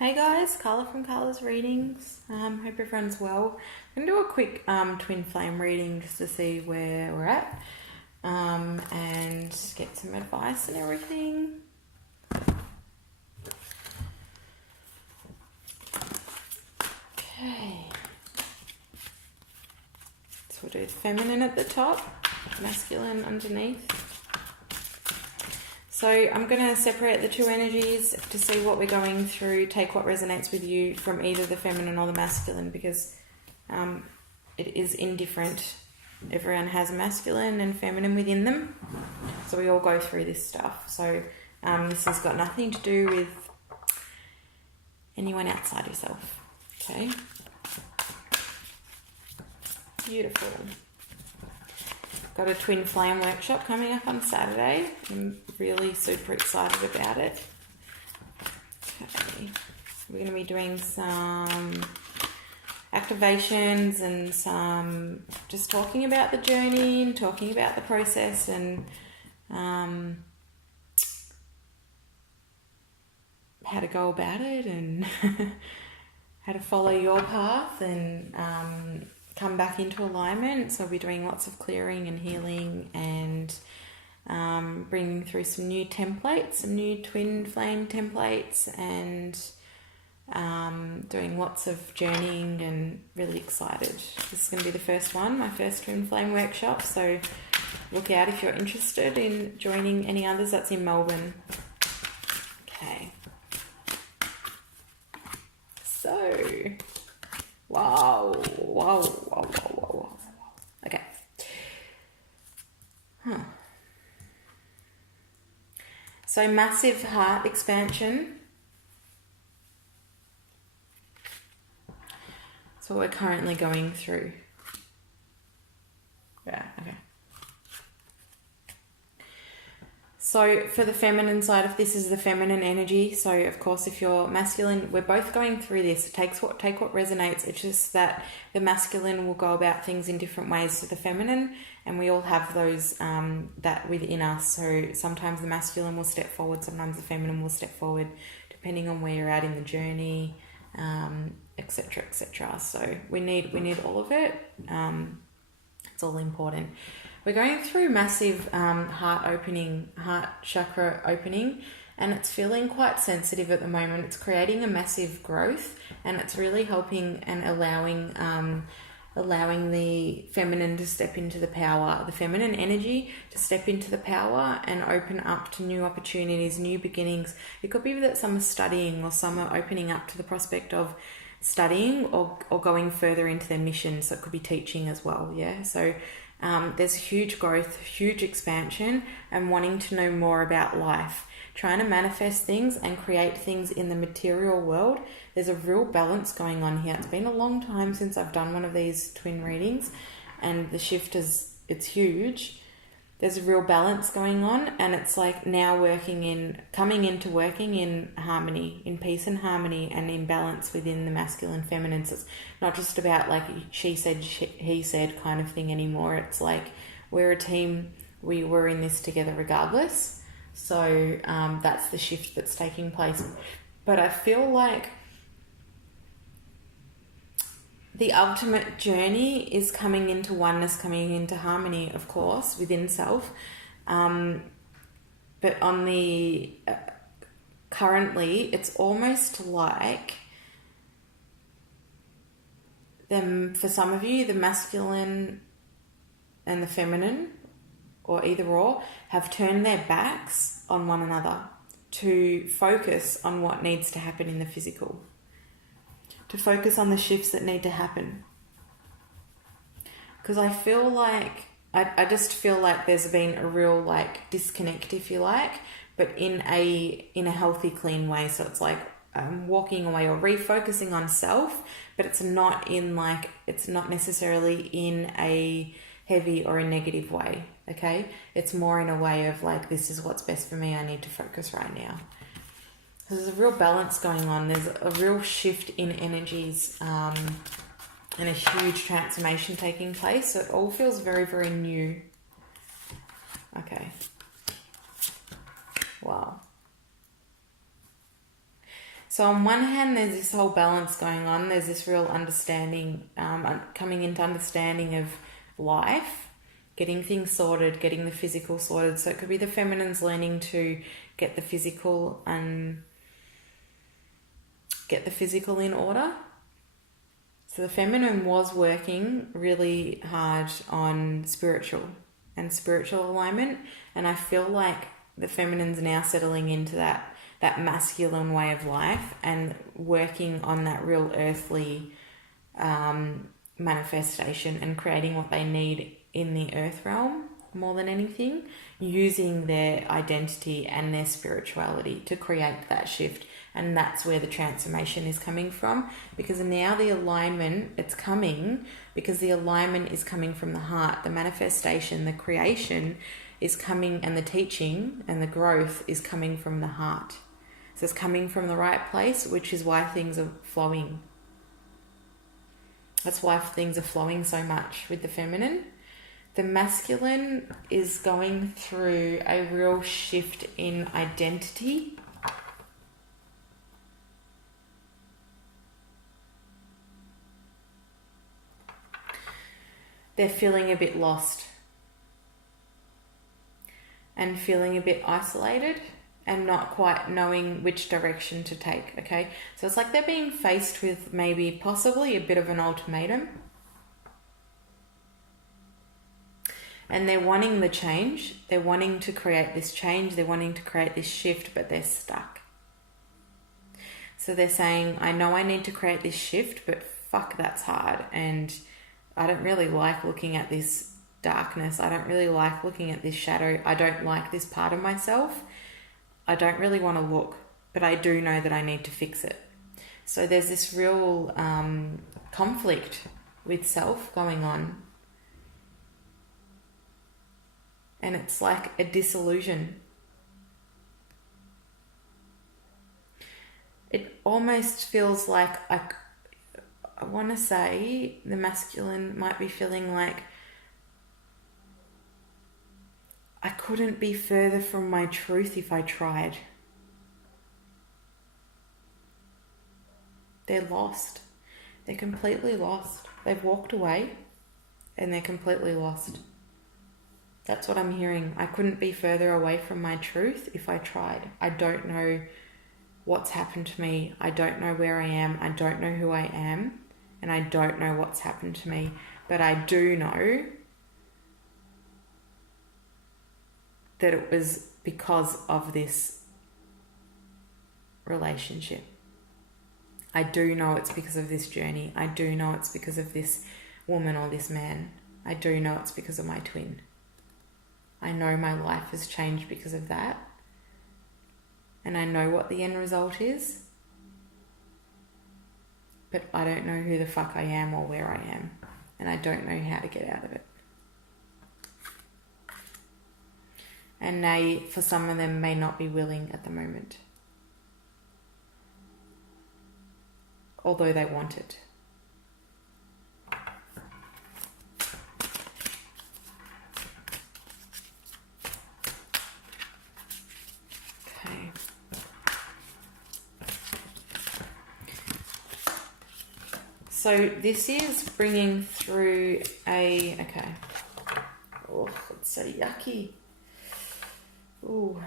Hey guys, Carla from Carla's Readings. Hope everyone's well. I'm going to do a quick twin flame reading just to see where we're at and get some advice and everything. Okay. So we'll do feminine at the top, masculine underneath. So I'm going to separate the two energies to see what we're going through, take what resonates with you from either the feminine or the masculine, because it is indifferent. Everyone has masculine and feminine within them. So we all go through this stuff. So this has got nothing to do with anyone outside yourself. Okay? Beautiful. Got a twin flame workshop coming up on Saturday. I'm really super excited about it. Okay, we're going to be doing some activations and some just talking about the journey and talking about the process and how to go about it and how to follow your path and come back into alignment. So we're doing lots of clearing and healing and bringing through some new templates, some new twin flame templates, and doing lots of journeying and really excited. This is going to be the first one, my first twin flame workshop. So look out if you're interested in joining any others. That's in Melbourne. Okay. So... Wow. Okay. So massive heart expansion. That's what we're currently going through. Yeah, okay. So for the feminine side of this is the feminine energy. So of course, if you're masculine, we're both going through this. Take what resonates. It's just that the masculine will go about things in different ways to the feminine, and we all have those that within us. So sometimes the masculine will step forward, sometimes the feminine will step forward, depending on where you're at in the journey, etc., etc. So we need all of it. It's all important. We're going through massive heart chakra opening, and it's feeling quite sensitive at the moment. It's creating a massive growth, and it's really helping and allowing the feminine to step into the power, the feminine energy to step into the power and open up to new opportunities, new beginnings. It could be that some are studying or some are opening up to the prospect of studying or going further into their mission. So it could be teaching as well, yeah? So there's huge growth, huge expansion, and wanting to know more about life, trying to manifest things and create things in the material world. There's a real balance going on here. It's been a long time since I've done one of these twin readings, and the shift it's huge. There's a real balance going on, and it's like now working in harmony, in peace and harmony, and in balance within the masculine feminine. So it's not just about like she said, he said kind of thing anymore. It's like we're a team, we were in this together regardless. So that's the shift that's taking place. But I feel like the ultimate journey is coming into oneness, coming into harmony, of course, within self. But on the currently, it's almost like for some of you, the masculine and the feminine, or either or, have turned their backs on one another to focus on what needs to happen in the physical, to focus on the shifts that need to happen. Because I feel like, I just feel like there's been a real like disconnect, if you like, but in a healthy, clean way. So it's like walking away or refocusing on self, but it's not necessarily in a heavy or a negative way, okay? It's more in a way of like, this is what's best for me, I need to focus right now. There's a real balance going on. There's a real shift in energies and a huge transformation taking place. So it all feels very, very new. Okay. Wow. So on one hand, there's this whole balance going on. There's this real understanding, coming into understanding of life, getting things sorted, getting the physical sorted. So it could be the feminine's learning to get the physical and get the physical in order. So the feminine was working really hard on spiritual alignment, and I feel like the feminine's now settling into that masculine way of life and working on that real earthly manifestation and creating what they need in the earth realm more than anything, using their identity and their spirituality to create that shift. And that's where the transformation is coming from, because now the alignment, it's coming because the alignment is coming from the heart. The manifestation, the creation is coming, and the teaching and the growth is coming from the heart. So it's coming from the right place, which is why things are flowing. That's why things are flowing so much with the feminine. The masculine is going through a real shift in identity. They're feeling a bit lost and feeling a bit isolated and not quite knowing which direction to take, okay? So it's like they're being faced with maybe possibly a bit of an ultimatum. And they're wanting the change. They're wanting to create this change. They're wanting to create this shift, but they're stuck. So they're saying, I know I need to create this shift, but fuck, that's hard. And I don't really like looking at this darkness. I don't really like looking at this shadow. I don't like this part of myself. I don't really want to look, but I do know that I need to fix it. So there's this real conflict with self going on. And it's like a disillusion. It almost feels like I want to say the masculine might be feeling like I couldn't be further from my truth if I tried. They're lost. They're completely lost. They've walked away and they're completely lost. That's what I'm hearing. I couldn't be further away from my truth if I tried. I don't know what's happened to me. I don't know where I am. I don't know who I am. And I don't know what's happened to me. But I do know that it was because of this relationship. I do know it's because of this journey. I do know it's because of this woman or this man. I do know it's because of my twin. I know my life has changed because of that. And I know what the end result is. But I don't know who the fuck I am or where I am. And I don't know how to get out of it. And they, for some of them, may not be willing at the moment. Although they want it. So this is bringing through okay. Oh, it's so yucky. Ooh.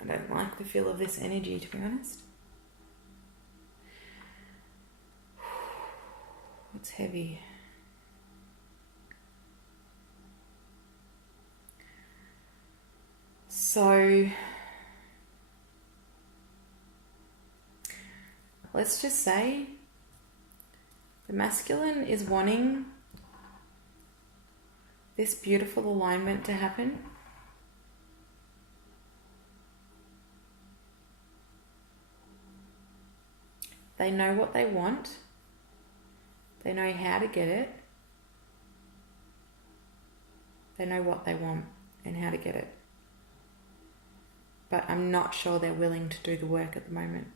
I don't like the feel of this energy, to be honest. It's heavy. So let's just say the masculine is wanting this beautiful alignment to happen. They know what they want. They know how to get it. They know what they want and how to get it. But I'm not sure they're willing to do the work at the moment.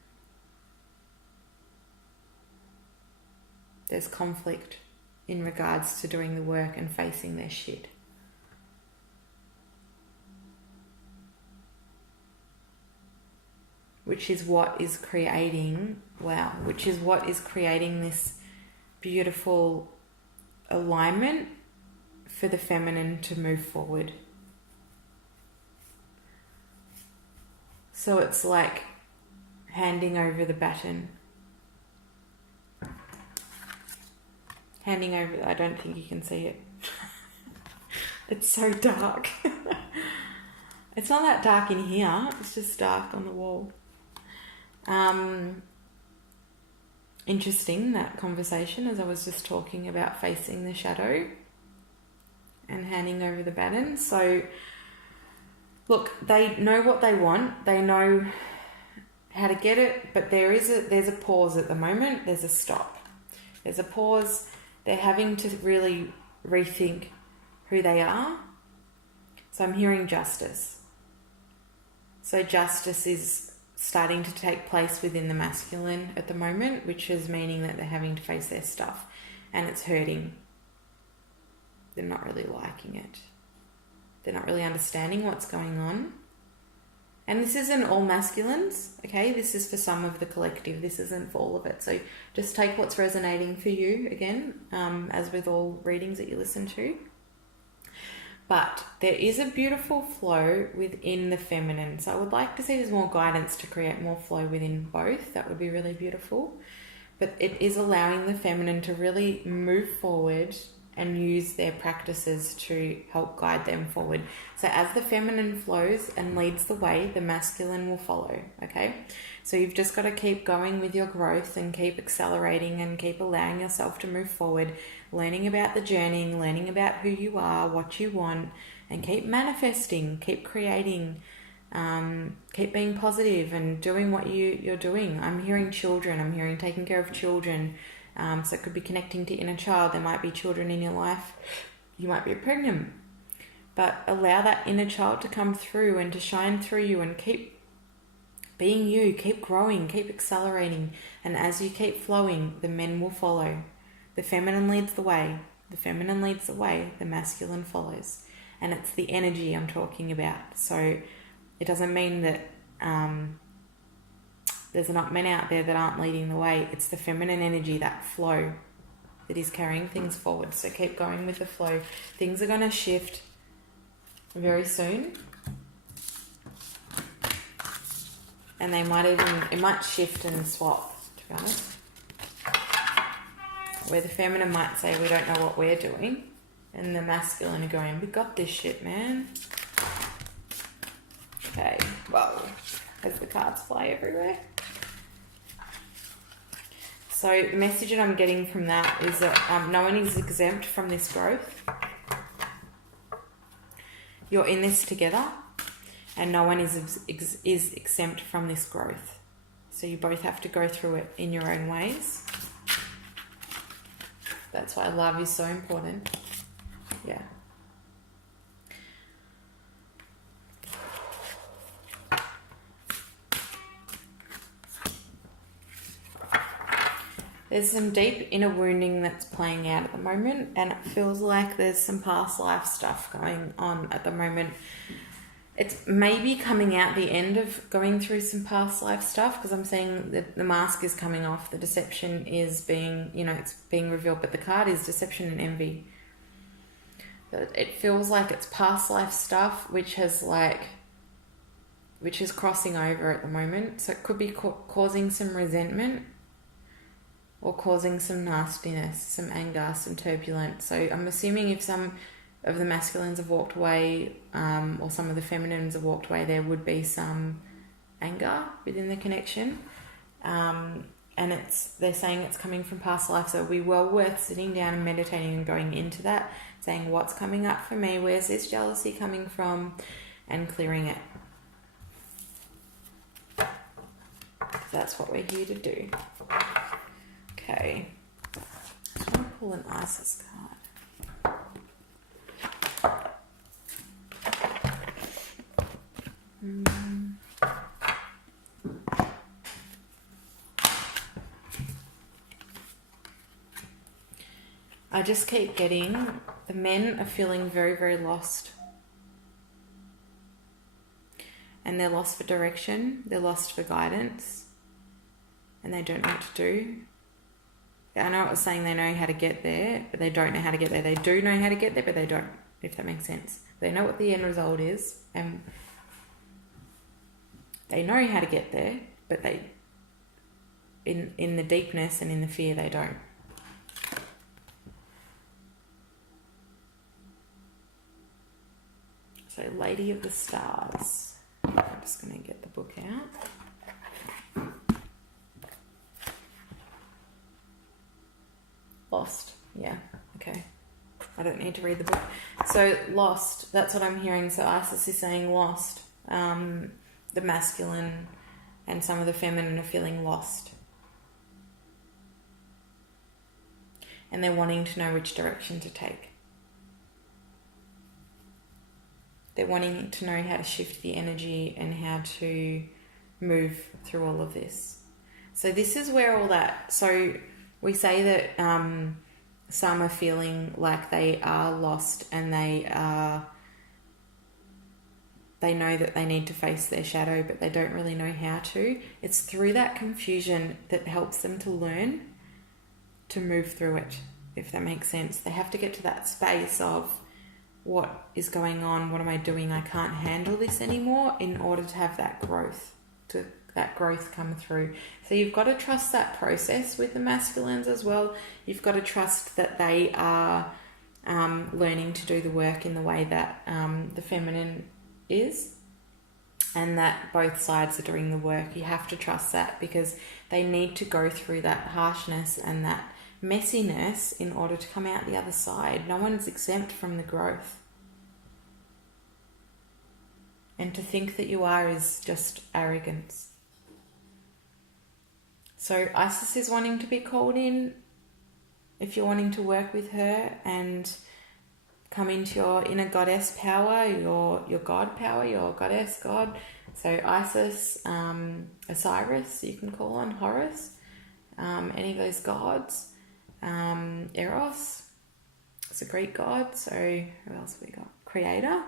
There's conflict in regards to doing the work and facing their shit. which is what is creating, which is what is creating this beautiful alignment for the feminine to move forward. So it's like handing over the baton. Handing over, I don't think you can see it. It's so dark. It's not that dark in here, it's just dark on the wall. Interesting, that conversation, as I was just talking about facing the shadow and handing over the baton. So look, they know what they want, they know how to get it, but there's a pause at the moment, there's a stop. There's a pause, they're having to really rethink who they are. So I'm hearing justice. So justice is starting to take place within the masculine at the moment, which is meaning that they're having to face their stuff and it's hurting. They're not really liking it. They're not really understanding what's going on. And this isn't all masculines, okay? This is for some of the collective. This isn't for all of it. So just take what's resonating for you, again, as with all readings that you listen to. But there is a beautiful flow within the feminine. So I would like to see there's more guidance to create more flow within both. That would be really beautiful. But it is allowing the feminine to really move forward and use their practices to help guide them forward. So as the feminine flows and leads the way, the masculine will follow, okay? So you've just got to keep going with your growth and keep accelerating and keep allowing yourself to move forward, learning about the journey, learning about who you are, what you want, and keep manifesting, keep creating, keep being positive and doing what you're doing. I'm hearing children, I'm hearing taking care of children. So it could be connecting to inner child. There might be children in your life. You might be pregnant. But allow that inner child to come through and to shine through you and keep being you. Keep growing. Keep accelerating. And as you keep flowing, the men will follow. The feminine leads the way. The feminine leads the way. The masculine follows. And it's the energy I'm talking about. So it doesn't mean that... there's not men out there that aren't leading the way. It's the feminine energy, that flow, that is carrying things forward. So keep going with the flow. Things are going to shift very soon. And it might shift and swap, to be honest. Where the feminine might say, we don't know what we're doing. And the masculine are going, we got this shit, man. Okay, well, as the cards fly everywhere. So the message that I'm getting from that is that no one is exempt from this growth. You're in this together and no one is exempt from this growth. So you both have to go through it in your own ways. That's why love is so important. Yeah. There's some deep inner wounding that's playing out at the moment, and it feels like there's some past life stuff going on at the moment. It's maybe coming out the end of going through some past life stuff, because I'm seeing that the mask is coming off, the deception is being, it's being revealed, but the card is deception and envy. It feels like it's past life stuff, which is crossing over at the moment. So it could be causing some resentment, or causing some nastiness, some anger, some turbulence. So I'm assuming if some of the masculines have walked away, or some of the feminines have walked away, there would be some anger within the connection. And they're saying it's coming from past life, so we were worth sitting down and meditating and going into that, saying what's coming up for me, where's this jealousy coming from, and clearing it. That's what we're here to do. Okay, I just want to pull an Isis card. I just keep getting the men are feeling very, very lost. and they're lost for direction, they're lost for guidance, and they don't know what to do. I know it was saying they know how to get there, but they don't know how to get there. They do know how to get there, but they don't, if that makes sense. They know what the end result is, and they know how to get there, but they, in the deepness and in the fear, they don't. So, Lady of the Stars. I'm just going to get the book out. Lost. Yeah, okay. I don't need to read the book. So, lost. That's what I'm hearing. So, Isis is saying lost. The masculine and some of the feminine are feeling lost. And they're wanting to know which direction to take. They're wanting to know how to shift the energy and how to move through all of this. So this is where all that... So we say that some are feeling like they are lost and they know that they need to face their shadow, but they don't really know how to. It's through that confusion that helps them to learn to move through it, if that makes sense. They have to get to that space of, what is going on? What am I doing? I can't handle this anymore, in order to have that growth, come through. So you've got to trust that process with the masculines as well. You've got to trust that they are learning to do the work in the way that the feminine is, and that both sides are doing the work. You have to trust that, because they need to go through that harshness and that messiness in order to come out the other side. No one is exempt from the growth. And to think that you are is just arrogance. So Isis is wanting to be called in. If you're wanting to work with her and come into your inner goddess power, your God power, your goddess God. So Isis, Osiris, you can call on Horus, any of those gods. Eros, it's a Greek god. So who else have we got? Creator.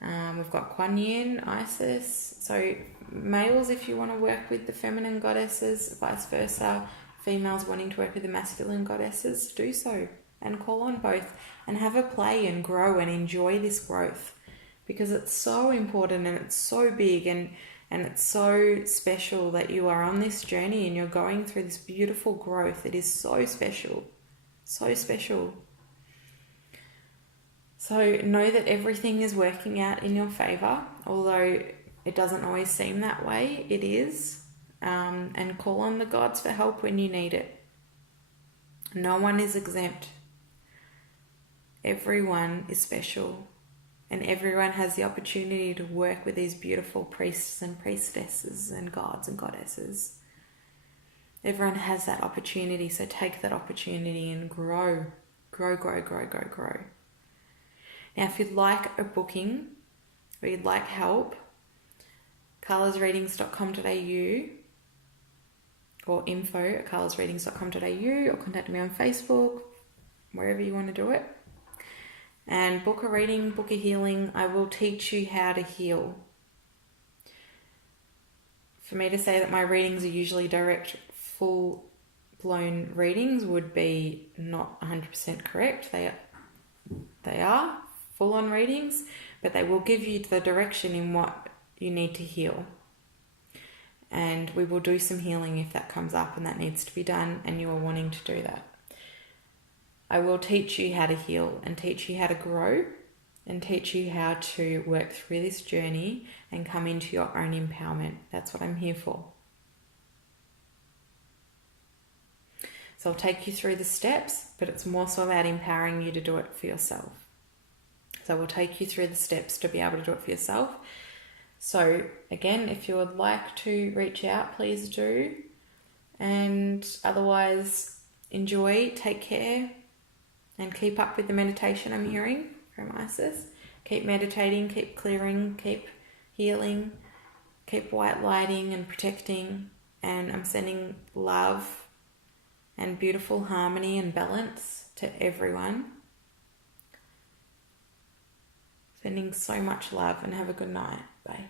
We've got Kuan Yin, Isis. So males, if you want to work with the feminine goddesses, vice versa, females wanting to work with the masculine goddesses, do so and call on both and have a play and grow and enjoy this growth, because it's so important and it's so big and it's so special that you are on this journey and you're going through this beautiful growth. It is so special. So special. So know that everything is working out in your favour, although it doesn't always seem that way. It is. And call on the gods for help when you need it. No one is exempt. Everyone is special. And everyone has the opportunity to work with these beautiful priests and priestesses and gods and goddesses. Everyone has that opportunity, so take that opportunity and grow. Grow, grow, grow, grow, grow. Now, if you'd like a booking or you'd like help, carlasreadings.com.au or info@carlasreadings.com.au, or contact me on Facebook, wherever you want to do it. And book a reading, book a healing. I will teach you how to heal. For me to say that my readings are usually direct, full-blown readings would be not 100% correct. They are full-on readings, but they will give you the direction in what you need to heal. And we will do some healing if that comes up and that needs to be done and you are wanting to do that. I will teach you how to heal and teach you how to grow and teach you how to work through this journey and come into your own empowerment. That's what I'm here for. So I'll take you through the steps, but it's more so about empowering you to do it for yourself. So we'll take you through the steps to be able to do it for yourself. So again, if you would like to reach out, please do. And otherwise, enjoy, take care, and keep up with the meditation I'm hearing from Isis. Keep meditating, keep clearing, keep healing, keep white lighting and protecting. And I'm sending love and beautiful harmony and balance to everyone. Sending so much love and have a good night. Bye.